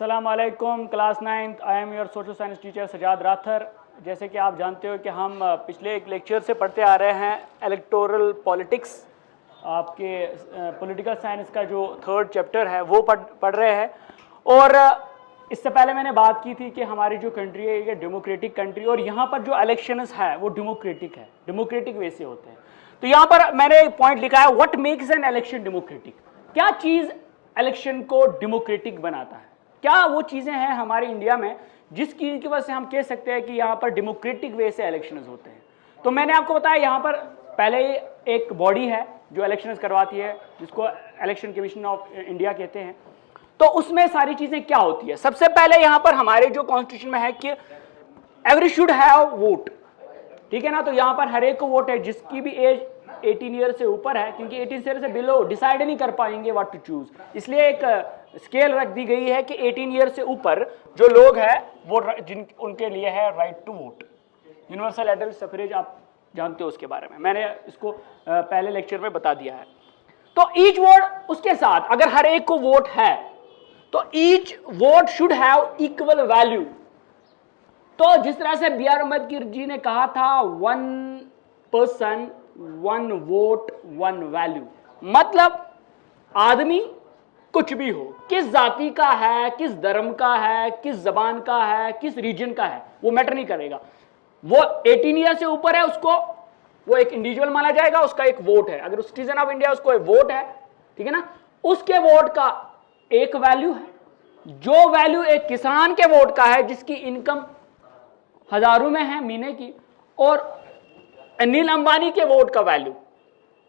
अस्सलाम वालेकुम class 9th। I am your social science teacher Sajad Rather. जैसे कि आप जानते हो कि हम पिछले एक लेक्चर से पढ़ते आ रहे हैं इलेक्टोरल पॉलिटिक्स, आपके पॉलिटिकल साइंस का जो 3rd चैप्टर है वो पढ़ रहे हैं। और इससे पहले मैंने बात की थी कि हमारी जो कंट्री है ये डेमोक्रेटिक कंट्री, और यहाँ पर जो इलेक्शंस है वो डेमोक्रेटिक है, डेमोक्रेटिक वे से होते हैं। तो यहाँ पर मैंने एक पॉइंट लिखा है, what makes an election democratic. क्या चीज़ इलेक्शन को डेमोक्रेटिक बनाता है, क्या वो चीज़ें हैं हमारे इंडिया में जिसकी वजह से हम कह सकते हैं कि यहाँ पर डेमोक्रेटिक वे से इलेक्शंस होते हैं। तो मैंने आपको बताया यहाँ पर पहले एक बॉडी है जो इलेक्शंस करवाती है, जिसको इलेक्शन कमीशन ऑफ इंडिया कहते हैं। तो उसमें सारी चीज़ें क्या होती है, सबसे पहले यहाँ पर हमारे जो कॉन्स्टिट्यूशन में है कि एवरी शुड हैव वोट, ठीक है ना। तो यहाँ पर हर एक को वोट है, जिसकी भी एज 18 ईयर से ऊपर है, क्योंकि 18 ईयर से बिलो डिसाइड नहीं कर पाएंगे व्हाट टू चूज, इसलिए एक स्केल रख दी गई है कि 18 ईयर से ऊपर जो लोग हैं वो उनके लिए है right to vote, universal adult suffrage. आप जानते हो उसके बारे में, मैंने इसको पहले लेक्चर में बता दिया है। तो ईच वोट, उसके साथ अगर हर एक को वोट है तो each vote should have equal value. तो जिस तरह से बी आर अम्बेडकर जी ने कहा था 1 पर्सन 1 वोट 1 वैल्यू, मतलब आदमी कुछ भी हो, किस जाति का है, किस धर्म का है, किस जबान का है, किस रीजन का है, वो मैटर नहीं करेगा। वो 18 ईयर से ऊपर है, उसको वो एक इंडिविजुअल माना जाएगा, उसका एक वोट है। अगर सिटीजन ऑफ इंडिया उसको एक वोट है, ठीक है ना, उसके वोट का एक वैल्यू है, जो वैल्यू एक किसान के वोट का है जिसकी इनकम हजारों में है महीने की, और अनिल अंबानी के वोट का वैल्यू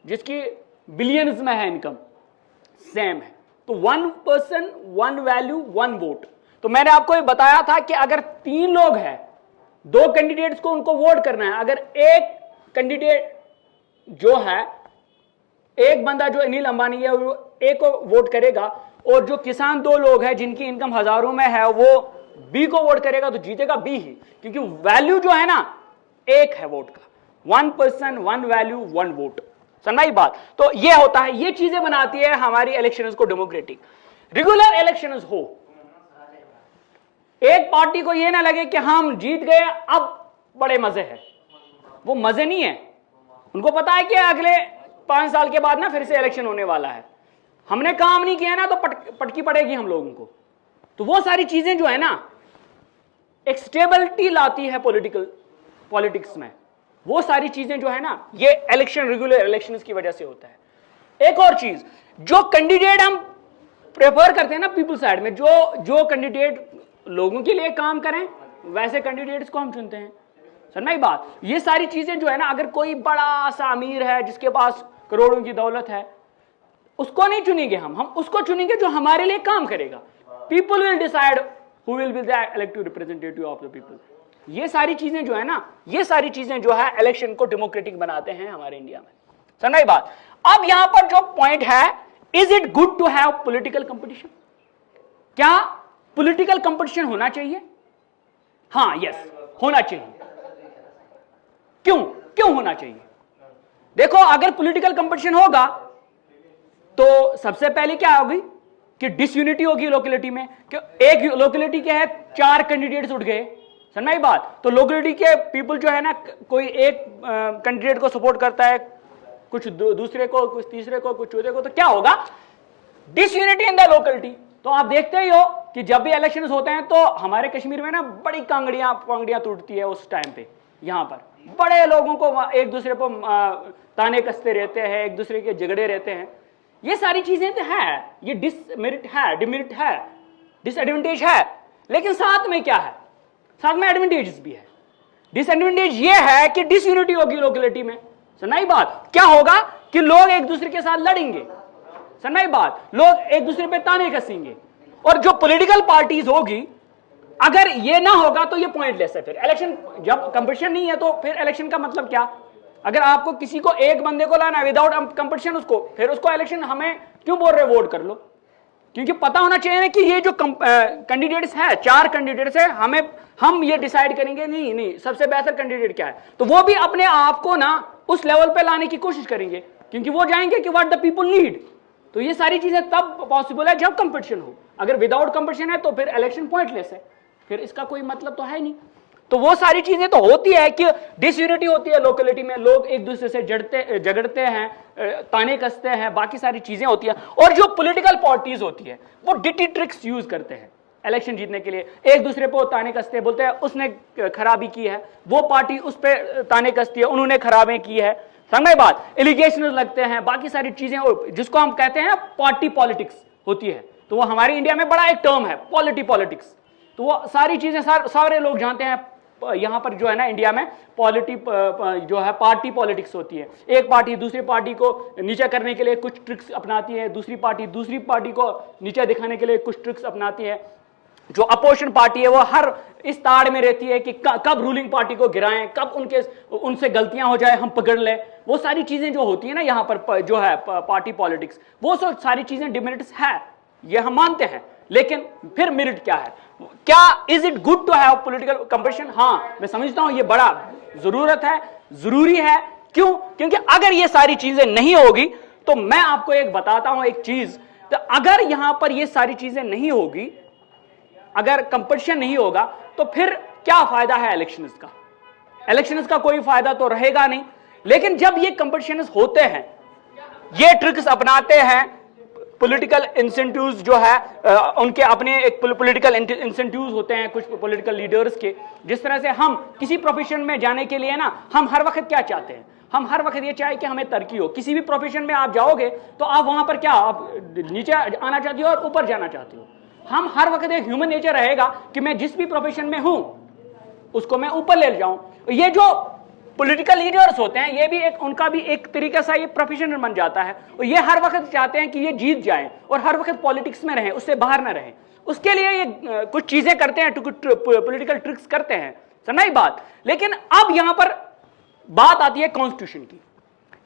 जिसकी बिलियंस में है इनकम, सेम है। तो 1 पर्सन 1 वैल्यू 1 वोट। तो मैंने आपको ये बताया था कि अगर 3 लोग हैं, 2 कैंडिडेट्स को उनको वोट करना है, अगर एक कैंडिडेट जो है, एक बंदा जो अनिल अंबानी है वो ए को वोट करेगा, और जो किसान 2 लोग हैं जिनकी इनकम हजारों में है वो बी को वोट करेगा, तो जीतेगा बी ही, क्योंकि वैल्यू जो है ना एक है वोट का। 1 पर्सन 1 वैल्यू 1 वोट, समझ बात। तो ये होता है, ये चीजें बनाती है हमारी इलेक्शंस को डेमोक्रेटिक। रेगुलर इलेक्शंस हो, एक पार्टी को ये ना लगे कि हम जीत गए अब बड़े मजे हैं, वो मजे नहीं है। उनको पता है कि अगले 5 साल के बाद ना फिर से इलेक्शन होने वाला है, हमने काम नहीं किया ना तो पटकी पड़ेगी हम लोगों को। तो वो सारी चीजें जो है ना एक स्टेबिलिटी लाती है पॉलिटिक्स में, वो सारी चीजें जो है ना ये इलेक्शन, रेगुलर इलेक्शंस की वजह से होता है। एक और चीज, जो कैंडिडेट हम प्रेफर करते हैं ना पीपल साइड में, जो कैंडिडेट लोगों के लिए काम करें वैसे कैंडिडेट्स को हम चुनते हैं, समझ बात। ये सारी चीजें जो है ना, अगर कोई बड़ा सा अमीर है जिसके पास करोड़ों की दौलत है, उसको नहीं चुनेंगे हम उसको चुनेंगे जो हमारे लिए काम करेगा। People will decide who will be the elected representative of the people. ये सारी चीजें जो है ना, ये सारी चीजें जो है इलेक्शन को डेमोक्रेटिक बनाते हैं हमारे इंडिया में, समझ बात। अब यहां पर जो पॉइंट है, is it good to have political competition, क्या पॉलिटिकल कंपटीशन होना चाहिए? हाँ, यस, होना चाहिए। क्यों होना चाहिए? देखो, अगर पॉलिटिकल कंपटीशन होगा तो सबसे पहले क्या होगी कि डिसयूनिटी होगी लोकेलिटी में, कि एक लोकेलिटी के है 4 कैंडिडेट्स उठ गए, समझ बात। तो लोकेलिटी के पीपल जो है ना, कोई एक कैंडिडेट को सपोर्ट करता है, कुछ दूसरे को, कुछ तीसरे को, कुछ चौथे को, तो क्या होगा? Disunity in the locality. तो आप देखते ही हो कि जब भी इलेक्शन होते हैं तो हमारे कश्मीर में ना बड़ी कांगड़ियां टूटती है उस टाइम पे। यहाँ पर बड़े लोगों को एक दूसरे को ताने कसते रहते हैं, एक दूसरे के झगड़े रहते हैं। ये सारी चीजें तो है, ये डिसमेरिट है, डिमेरिट है, डिसएडवांटेज है, लेकिन साथ में क्या है? साथ में एडवांटेजेस भी है। डिसएडवांटेज ये है कि डिसयूनिटी होगी लोकेलिटी में, सुनाई बात। क्या होगा कि लोग एक दूसरे के साथ लड़ेंगे, सुनाई बात, लोग एक दूसरे पे ताने कसेंगे, और जो पॉलिटिकल पार्टीज होगी, अगर ये ना होगा तो ये पॉइंटलेस है। फिर इलेक्शन, जब कंपटीशन नहीं है तो फिर इलेक्शन का मतलब क्या? अगर आपको किसी को एक बंदे को लाना है विदाउट कंपटीशन, फिर उसको इलेक्शन हमें क्यों बोल रहे वोट कर लो? क्योंकि पता होना चाहिए कि ये जो कैंडिडेट्स है, 4 कैंडिडेट्स है, हम ये डिसाइड करेंगे नहीं सबसे बेहतर कैंडिडेट क्या है। तो वो भी अपने आप को ना उस लेवल पे लाने की कोशिश करेंगे, क्योंकि वो जाएंगे कि व्हाट द पीपल नीड, तो ये सारी चीजें तब पॉसिबल है जब कंपटीशन हो। अगर विदाउट कंपटीशन है तो फिर इलेक्शन पॉइंटलेस है, फिर इसका कोई मतलब तो है नहीं। तो वो सारी चीजें तो होती है कि डिसयूनिटी होती है लोकेलिटी में, लोग एक दूसरे से झगड़ते हैं, ताने कसते हैं, बाकी सारी चीजें होती हैं। और जो पॉलिटिकल पार्टीज होती है वो डिटी ट्रिक्स यूज करते हैं इलेक्शन जीतने के लिए, एक दूसरे को ताने कसते हैं, बोलते हैं उसने खराबी की है, वो पार्टी उस पर ताने कसती है, उन्होंने खराबी की है, समझ बात, एलिगेशन लगते हैं, बाकी सारी चीजें, जिसको हम कहते हैं पार्टी पॉलिटिक्स होती है। तो वो हमारे इंडिया में बड़ा एक टर्म है पॉलिटी पॉलिटिक्स। तो वो सारी चीजें सारे लोग जानते हैं यहां पर जो है ना इंडिया में पॉलिटी जो है पार्टी पॉलिटिक्स होती है। एक पार्टी दूसरी पार्टी को नीचा करने के लिए कुछ ट्रिक्स अपनाती है, दूसरी पार्टी को नीचा दिखाने के लिए कुछ ट्रिक्स अपनाती है। जो अपोजिशन पार्टी है वो हर इस ताड़ में रहती है कि कब रूलिंग पार्टी को गिराएं, कब उनसे गलतियां हो जाए हम पकड़ लें। वो सारी चीजें जो होती है ना यहाँ पर जो है पार्टी पॉलिटिक्स, वो सारी चीजें डिमेरिट्स है, ये हम मानते हैं। लेकिन फिर मेरिट क्या है? क्या is it good to have political competition? हाँ, मैं समझता हूं ये बड़ा जरूरी है। क्यों? क्योंकि अगर ये सारी चीजें नहीं होगी तो मैं आपको एक बताता हूं एक चीज, तो अगर यहां पर ये सारी चीजें नहीं होगी, अगर कंपटीशन नहीं होगा तो फिर क्या फायदा है इलेक्शंस का? इलेक्शंस का कोई फायदा तो रहेगा नहीं। लेकिन जब ये कंपटीशन होते हैं, ये ट्रिक्स अपनाते हैं, पॉलिटिकल इंसेंटिव्स जो है उनके अपने एक पॉलिटिकल इंसेंटिव्स होते हैं कुछ पॉलिटिकल लीडर्स के। जिस तरह से हम किसी प्रोफेशन में जाने के लिए ना, हम हर वक्त क्या चाहते हैं? हम हर वक्त ये चाहे कि हमें तरक्की हो। किसी भी प्रोफेशन में आप जाओगे तो आप वहां पर क्या, आप नीचे आना चाहते हो और ऊपर जाना चाहते हो। हम हर वक्त एक ह्यूमन नेचर रहेगा कि मैं जिस भी प्रोफेशन में हूं उसको मैं ऊपर ले जाऊं। ये जो पॉलिटिकल लीडर्स होते हैं ये भी उनका भी एक तरीके से ये प्रोफेशन बन जाता है, और ये हर वक्त चाहते हैं कि ये जीत जाएं और हर वक्त पॉलिटिक्स में रहें, उससे बाहर ना रहें। उसके लिए ये कुछ चीजें करते हैं, पॉलिटिकल ट्रिक्स करते हैं, समझ बात। लेकिन अब यहां पर बात आती है कॉन्स्टिट्यूशन की।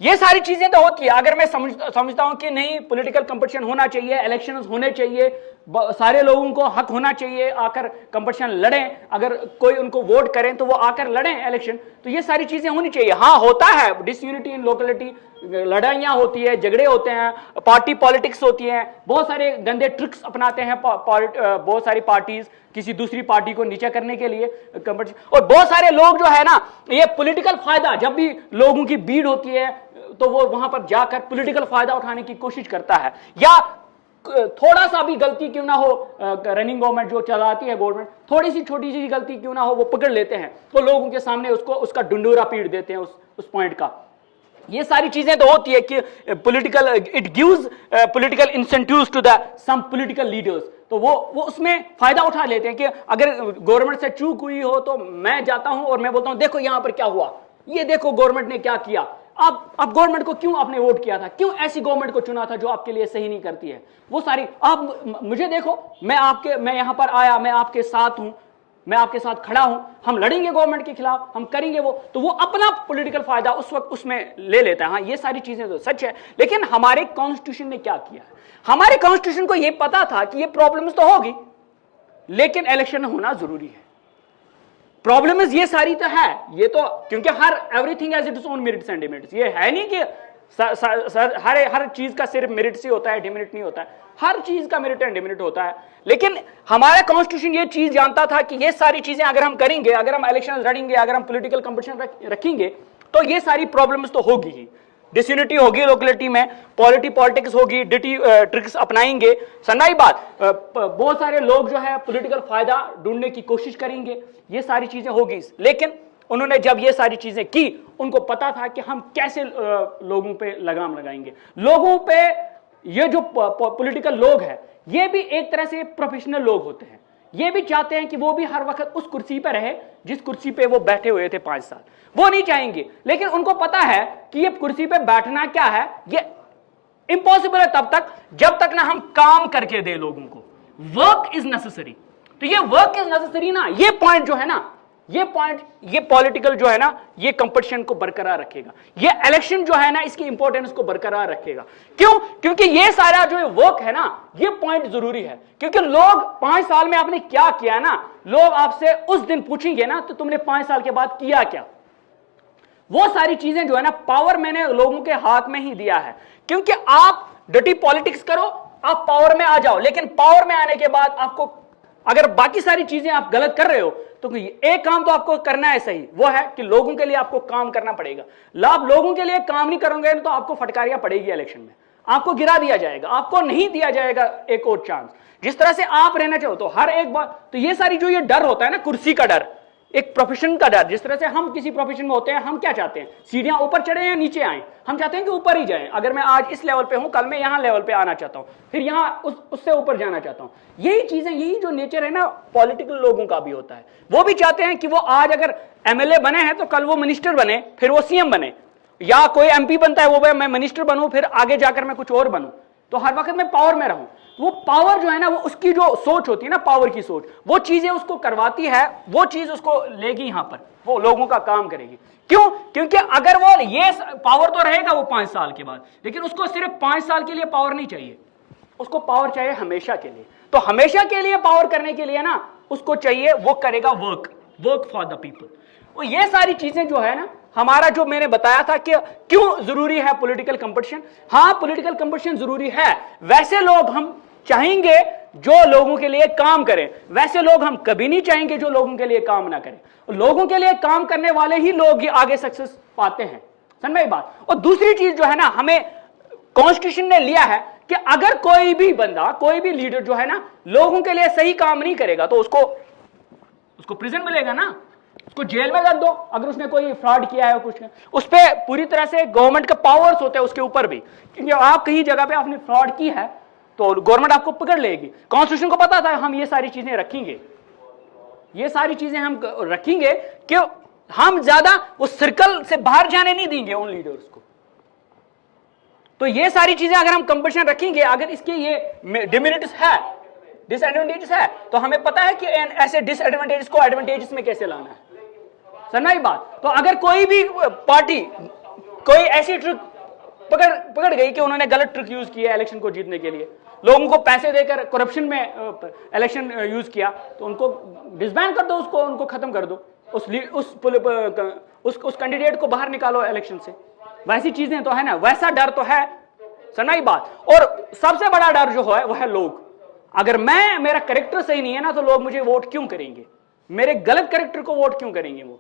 ये सारी चीजें तो होती है। अगर मैं समझता हूं कि नहीं, पॉलिटिकल कंपटीशन होना चाहिए, इलेक्शंस होने चाहिए, सारे लोगों को हक होना चाहिए आकर कंपटीशन लड़ें, अगर कोई उनको वोट करें तो वो आकर लड़ें इलेक्शन, तो ये सारी चीजें होनी चाहिए। हाँ, होता है डिसयूनिटी इन लोकेलिटी, लड़ाइयां होती है, झगड़े होते हैं, पार्टी पॉलिटिक्स होती है, बहुत सारे गंदे ट्रिक्स अपनाते हैं बहुत सारी पार्टीज किसी दूसरी पार्टी को नीचा करने के लिए कंपटीशन। और बहुत सारे लोग जो है ना, ये पॉलिटिकल फायदा, जब भी लोगों की भीड़ होती है तो वो वहां पर जाकर पॉलिटिकल फायदा उठाने की कोशिश करता है, या थोड़ा सा भी गलती क्यों ना हो, रनिंग गवर्नमेंट जो चलाती है गवर्नमेंट, थोड़ी सी छोटी सी गलती क्यों ना हो वो पकड़ लेते हैं, तो लोगों के सामने उसका डंडोरा पीट देते हैं उस पॉइंट का। ये सारी चीजें तो होती है कि political, it gives political incentives to the some political leaders. तो वो उसमें फायदा उठा लेते हैं कि अगर गवर्नमेंट से चूक हुई हो तो मैं जाता हूं और मैं बोलता हूं देखो यहां पर क्या हुआ, ये देखो गवर्नमेंट ने क्या किया, आप गवर्नमेंट को क्यों आपने वोट किया था, क्यों ऐसी गवर्नमेंट को चुना था जो आपके लिए सही नहीं करती है। वो सारी आप मुझे देखो, मैं यहां पर आया, मैं आपके साथ हूं, मैं आपके साथ खड़ा हूं, हम लड़ेंगे गवर्नमेंट के खिलाफ, हम करेंगे वो, तो वो अपना पॉलिटिकल फायदा उस वक्त उसमें ले लेता है। हाँ, ये सारी चीजें तो सच है। लेकिन हमारे कॉन्स्टिट्यूशन ने क्या किया? हमारे कॉन्स्टिट्यूशन को यह पता था कि ये प्रॉब्लम्स तो होगी, लेकिन इलेक्शन होना जरूरी है। प्रॉब्लम ये सारी तो है, ये तो क्योंकि everything has its own merits and demerits. ये है नहीं कि हर चीज का सिर्फ मेरिट से होता है, डिमेरिट नहीं होता है। हर चीज का मेरिट एंड डिमेरिट होता है। लेकिन हमारा कॉन्स्टिट्यूशन ये चीज जानता था कि ये सारी चीजें अगर हम करेंगे, अगर हम इलेक्शन लड़ेंगे, अगर हम पॉलिटिकल कंपटीशन रखेंगे, तो ये सारी प्रॉब्लम्स तो होगी ही। डिसयूनिटी होगी लोकेलिटी में, पॉलिटिक्स होगी, डिटी ट्रिक्स अपनाएंगे, सन्नाई बात, बहुत सारे लोग जो है पॉलिटिकल फायदा ढूंढने की कोशिश करेंगे, ये सारी चीजें होगी। लेकिन उन्होंने जब ये सारी चीजें की, उनको पता था कि हम कैसे लोगों पे लगाम लगाएंगे। लोगों पे ये जो पॉलिटिकल लोग हैं, ये भी एक तरह से प्रोफेशनल लोग होते हैं। ये भी चाहते हैं कि वो भी हर वक्त उस कुर्सी पर रहे जिस कुर्सी पे वो बैठे हुए थे 5 साल, वो नहीं चाहेंगे। लेकिन उनको पता है कि ये कुर्सी पे बैठना क्या है, ये इम्पॉसिबल है तब तक जब तक ना हम काम करके दे लोगों को। Work is necessary. तो ये वर्क इज नेसेसरी ना, ये पॉइंट जो है ना, ये पॉइंट, ये पॉलिटिकल जो है ना, ये कंपटीशन को बरकरार रखेगा। ये इलेक्शन जो है ना, इसकी इंपॉर्टेंस को बरकरार रखेगा। क्यों? क्योंकि ये सारा जो वर्क है ना, ये पॉइंट जरूरी है। क्योंकि लोग 5 साल में आपने क्या किया ना, लोग आपसे उस दिन पूछेंगे ना, तो तुमने 5 साल के बाद किया क्या। वो सारी चीजें जो है ना, पावर मैंने लोगों के हाथ में ही दिया है, क्योंकि आप डटी पॉलिटिक्स करो, आप पावर में आ जाओ, लेकिन पावर में आने के बाद आपको अगर बाकी सारी चीजें आप गलत कर रहे हो तो एक काम तो आपको करना है सही, वो है कि लोगों के लिए आपको काम करना पड़ेगा। आप लोगों के लिए काम नहीं करोगे तो आपको फटकारियां पड़ेगी इलेक्शन में, आपको गिरा दिया जाएगा, आपको नहीं दिया जाएगा एक और चांस। जिस तरह से आप रहना चाहो तो हर एक बार, तो ये सारी जो ये डर होता है ना, कुर्सी का डर, एक प्रोफेशन का डर, जिस तरह से हम किसी प्रोफेशन में होते हैं, हम क्या चाहते हैं, सीढ़ियां ऊपर चढ़े या नीचे आए, हम चाहते हैं कि ऊपर ही जाएं। अगर मैं आज इस लेवल पे हूं, कल मैं यहां लेवल पे आना चाहता हूं, फिर यहां उससे ऊपर जाना चाहता हूं। यही चीजें, यही जो नेचर है ना पॉलिटिकल लोगों का भी होता है। वो भी चाहते हैं कि वो आज अगर एमएलए बने हैं तो कल वो मिनिस्टर बने, फिर वो सीएम बने, या कोई एमपी बनता है वो मैं मिनिस्टर बनूं, फिर आगे जाकर मैं कुछ और बनूं, तो हर वक्त मैं पावर में रहूं। वो पावर जो है ना, वो उसकी जो सोच होती है ना, पावर की सोच, वो चीजें उसको करवाती है, वो चीज उसको लेगी यहां पर, वो लोगों का काम करेगी। क्यों? क्योंकि अगर वो ये पावर तो रहेगा वो 5 साल के बाद, लेकिन उसको सिर्फ 5 साल के लिए पावर नहीं चाहिए, उसको पावर चाहिए हमेशा के लिए। तो हमेशा के लिए पावर करने के लिए ना उसको चाहिए, वो करेगा वर्क फॉर द पीपल। वो ये सारी चीजें जो है ना, हमारा जो मैंने बताया था कि क्यों जरूरी है पॉलिटिकल कंपटीशन। हाँ, पॉलिटिकल कंपटीशन जरूरी है। वैसे लोग हम चाहेंगे जो लोगों के लिए काम करें, वैसे लोग हम कभी नहीं चाहेंगे जो लोगों के लिए काम ना करें। लोगों के लिए काम करने वाले ही लोग आगे सक्सेस पाते हैं, समझ में बात। और दूसरी चीज जो है ना, हमें कॉन्स्टिट्यूशन ने लिया है कि अगर कोई भी बंदा, कोई भी लीडर जो है ना लोगों के लिए सही काम नहीं करेगा तो उसको प्रिजन मिलेगा ना, उसको जेल में रख दो। अगर उसने कोई फ्रॉड किया है कुछ, उस पर पूरी तरह से गवर्नमेंट का पावर्स होते हैं उसके ऊपर भी, क्योंकि आप कहीं जगह पे आपने फ्रॉड की है तो गवर्नमेंट आपको पकड़ लेगी। कॉन्स्टिट्यूशन को पता था हम ये सारी चीजें रखेंगे, ये सारी चीजें हम रखेंगे कि हम ज्यादा वो सर्कल से बाहर जाने नहीं देंगे उन लीडर्स को। तो ये सारी चीजें अगर हम कंपटीशन रखेंगे, अगर इसके ये डिमेरिट्स है, डिसएडवांटेजेस है, तो हमें पता है कि ऐसे डिसएडवांटेजेस को एडवांटेजेस में कैसे लाना है, समझ आई बात। तो अगर कोई भी पार्टी कोई ऐसी ट्रिक पकड़ गई कि उन्होंने गलत ट्रिक यूज किया इलेक्शन को जीतने के लिए, लोगों को पैसे देकर करप्शन में इलेक्शन यूज किया, तो उनको डिसबैन कर दो, उसको उनको खत्म कर दो, उस कैंडिडेट को बाहर निकालो इलेक्शन से। वैसी चीजें तो है ना, वैसा डर तो है, सुनाई बात। और सबसे बड़ा डर जो है वह है लोग। अगर मेरा कैरेक्टर सही नहीं है ना, तो लोग मुझे वोट क्यों करेंगे, मेरे गलत कैरेक्टर को वोट क्यों करेंगे वो,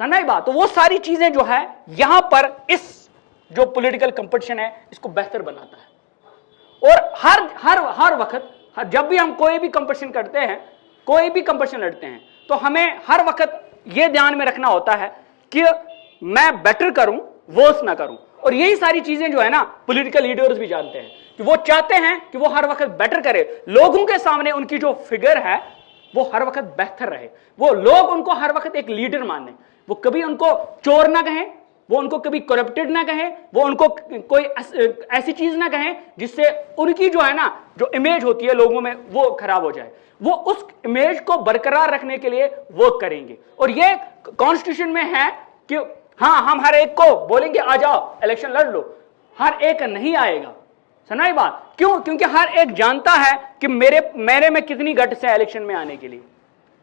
सुनाई बात। तो वो सारी चीजें जो है यहां पर इस जो पॉलिटिकल कंपटीशन है इसको बेहतर बनाता है। और हर वक्त जब भी हम कोई भी कंपटीशन करते हैं, कोई भी कंपटीशन लड़ते हैं, तो हमें हर वक्त यह ध्यान में रखना होता है कि मैं बेटर करूं, वर्स ना करूं। और यही सारी चीजें जो है ना पॉलिटिकल लीडर्स भी जानते हैं कि वो चाहते हैं कि वो हर वक्त बेटर करे, लोगों के सामने उनकी जो फिगर है वो हर वक्त बेहतर रहे, वो लोग उनको हर वक्त एक लीडर माने, वो कभी उनको चोर ना कहें, वो उनको कभी करप्टेड ना कहें, वो उनको कोई ऐसी चीज ना कहें जिससे उनकी जो है ना जो इमेज होती है लोगों में वो खराब हो जाए। वो उस इमेज को बरकरार रखने के लिए वर्क करेंगे। और ये कॉन्स्टिट्यूशन में है कि हाँ, हम हर एक को बोलेंगे आ जाओ इलेक्शन लड़ लो, हर एक नहीं आएगा, सुनाई बात। क्यों? क्योंकि हर एक जानता है कि मेरे में कितनी गट्स है इलेक्शन में आने के लिए,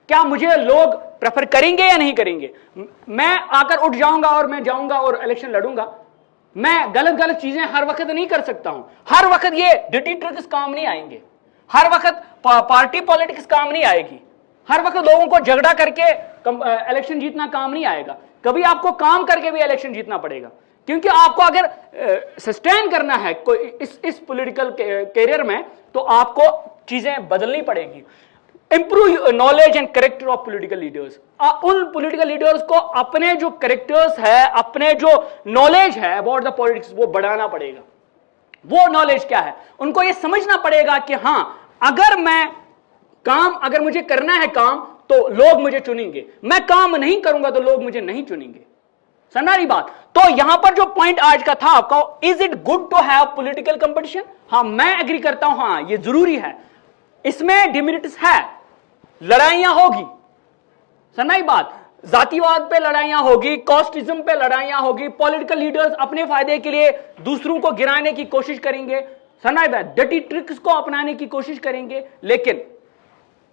क्या मुझे लोग प्रेफर करेंगे या नहीं करेंगे। मैं आकर उठ जाऊंगा और मैं जाऊंगा और इलेक्शन लड़ूंगा, मैं गलत चीजें हर वक्त नहीं कर सकता हूं। हर वक्त ये डिटी ट्रिक्स काम नहीं आएंगे, हर वक्त पार्टी पॉलिटिक्स काम नहीं आएगी, हर वक्त लोगों को झगड़ा करके इलेक्शन जीतना काम नहीं आएगा। कभी आपको काम करके भी इलेक्शन जीतना पड़ेगा, क्योंकि आपको अगर सस्टेन करना है कोई इस पॉलिटिकल कैरियर में, तो आपको चीजें बदलनी पड़ेगी। Improve knowledge and character of political leaders. उन पॉलिटिकल लीडर्स को अपने जो कैरेक्टर्स है, अपने जो नॉलेज है अबाउट द पॉलिटिक्स, वो बढ़ाना पड़ेगा। वो नॉलेज क्या है, उनको ये समझना पड़ेगा कि हाँ, अगर मुझे करना है काम तो लोग मुझे चुनेंगे, मैं काम नहीं करूंगा तो लोग मुझे नहीं चुनेंगे, समझी बात। तो यहां पर जो पॉइंट आज का था आपका, is it good to have political competition. हाँ, मैं एग्री करता हूं, हाँ ये जरूरी है, इसमें डिमेरिट्स है, लड़ाइयां होगी, समझी बात, जातिवाद पे लड़ाइयां होगी, कास्टिज्म पे लड़ाइयां होगी, पॉलिटिकल लीडर्स अपने फायदे के लिए दूसरों को गिराने की कोशिश करेंगे, समझी बात, डर्टी ट्रिक्स को अपनाने की कोशिश करेंगे। लेकिन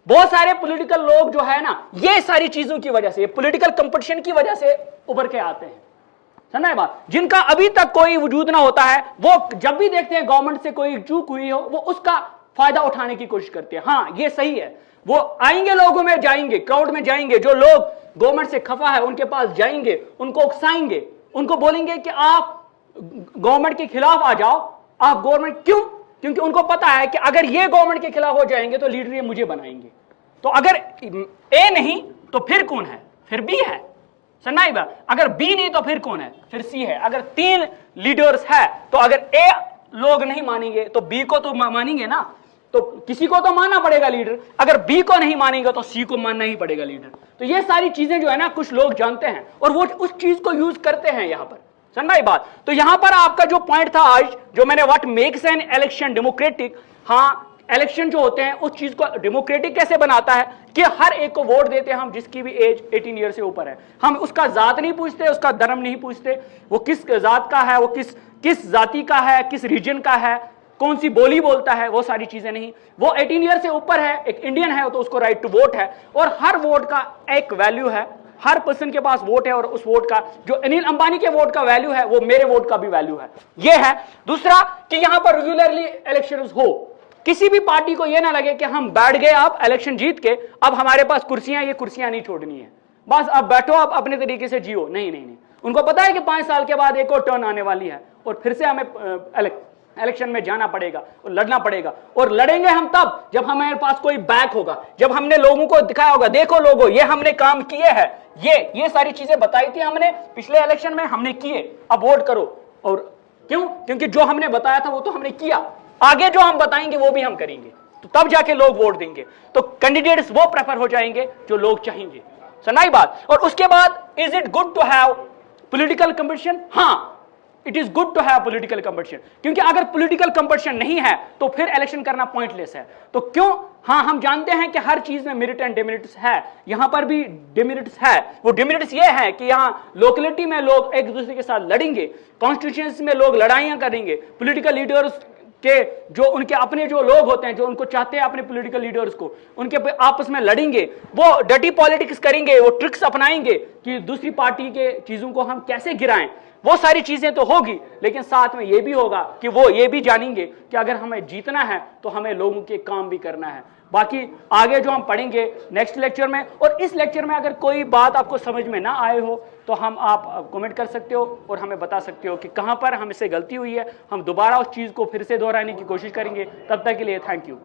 बहुत सारे पॉलिटिकल लोग जो है ना, ये सारी चीजों की वजह से, पॉलिटिकल कंपटीशन की वजह से उभर के आते हैं, समझना है बात। जिनका अभी तक कोई वजूद ना होता है, वो जब भी देखते हैं गवर्नमेंट से कोई चूक हुई हो, वो उसका फायदा उठाने की कोशिश करते हैं। हाँ, ये सही है, वो आएंगे, लोगों में जाएंगे, क्राउड में जाएंगे, जो लोग गवर्नमेंट से खफा है उनके पास जाएंगे, उनको उकसाएंगे, उनको बोलेंगे कि आप गवर्नमेंट के खिलाफ आ जाओ। आप गवर्नमेंट क्यों? क्योंकि उनको पता है कि अगर ये गवर्नमेंट के खिलाफ हो जाएंगे तो लीडर ये मुझे बनाएंगे। तो अगर ए नहीं तो फिर कौन है? फिर बी है, सुनना ही बात। अगर बी नहीं तो फिर कौन है? फिर सी है। अगर 3 लीडर्स है तो अगर ए लोग नहीं मानेंगे तो बी को तो मानेंगे ना, तो किसी को तो मानना पड़ेगा लीडर। अगर बी को नहीं मानेंगे तो सी को मानना ही पड़ेगा लीडर। तो ये सारी चीजें जो है ना, कुछ लोग जानते हैं और वो उस चीज को यूज करते हैं यहां पर, समझना ही बात। तो यहां पर आपका जो पॉइंट था आज, जो मैंने what makes an election democratic, हाँ, इलेक्शन जो होते हैं उस चीज को डेमोक्रेटिक कैसे बनाता है कि हर एक को वोट देते हैं हम, जिसकी भी एज 18 ईयर से ऊपर है। हम उसका जात नहीं पूछते, उसका धर्म नहीं पूछते, वो किस जात का है, वो किस जाति का है, किस रीजन का है, कौन सी बोली बोलता है, वो सारी चीजें नहीं। वो 18 ईयर से ऊपर है, एक इंडियन है, तो उसको राइट टू वोट है। और हर वोट का एक वैल्यू है, हर पर्सन के पास वोट है, और उस वोट का, जो अनिल अंबानी के वोट का वैल्यू है, वो मेरे वोट का भी वैल्यू है। ये है। दूसरा कि यहां पर रेगुलरली इलेक्शंस हो, किसी भी पार्टी को यह ना लगे कि हम बैठ गए, आप इलेक्शन जीत के, अब हमारे पास कुर्सियां, ये कुर्सियां नहीं छोड़नी है, बस अब बैठो, आप अपने तरीके से जियो। नहीं नहीं नहीं, उनको पता है कि 5 साल के बाद एक और टर्न आने वाली है और फिर से हमें इलेक्शन में जाना पड़ेगा और लड़ना पड़ेगा। और लड़ेंगे हम तब जब हमारे पास कोई बैक होगा, जब हमने लोगों को दिखाया होगा, देखो लोगों, ये हमने काम किए हैं, ये सारी चीजें बताई थी हमने पिछले इलेक्शन में, हमने किए, अब वोट करो। और क्यों? क्योंकि जो हमने बताया था वो तो हमने किया, आगे जो हम बताएंगे वो भी हम करेंगे, तो तब जाके लोग वोट देंगे। तो कैंडिडेट्स वो प्रेफर हो जाएंगे जो लोग चाहेंगे, सुनाई बात। और उसके बाद, is it good to have political competition? हाँ, it is good to have political competition, क्योंकि अगर पॉलिटिकल कंपटीशन नहीं है तो फिर इलेक्शन करना पॉइंटलेस है। तो क्यों? हाँ, हम जानते हैं कि हर चीज में मेरिट एंड डिमेरिट्स है, यहां पर भी डिमेरिट्स है। वो डिमेरिट्स ये है कि यहां लोकेलिटी में लोग एक दूसरे के साथ लड़ेंगे, कॉन्स्टिट्यूएंसी में लोग लड़ाइयां करेंगे, पॉलिटिकल लीडर्स के जो उनके अपने जो लोग होते हैं, जो उनको चाहते हैं अपने पॉलिटिकल लीडर्स को, उनके आपस में लड़ेंगे, वो डर्टी पॉलिटिक्स करेंगे, वो ट्रिक्स अपनाएंगे कि दूसरी पार्टी के चीजों को हम कैसे गिराएं। वो सारी चीजें तो होगी, लेकिन साथ में ये भी होगा कि वो ये भी जानेंगे कि अगर हमें जीतना है तो हमें लोगों के काम भी करना है। बाकी आगे जो हम पढ़ेंगे नेक्स्ट लेक्चर में, और इस लेक्चर में अगर कोई बात आपको समझ में ना आए हो तो आप कमेंट कर सकते हो और हमें बता सकते हो कि कहां पर हमसे गलती हुई है। हम दोबारा उस चीज को फिर से दोहराने की कोशिश करेंगे। तब तक के लिए थैंक यू।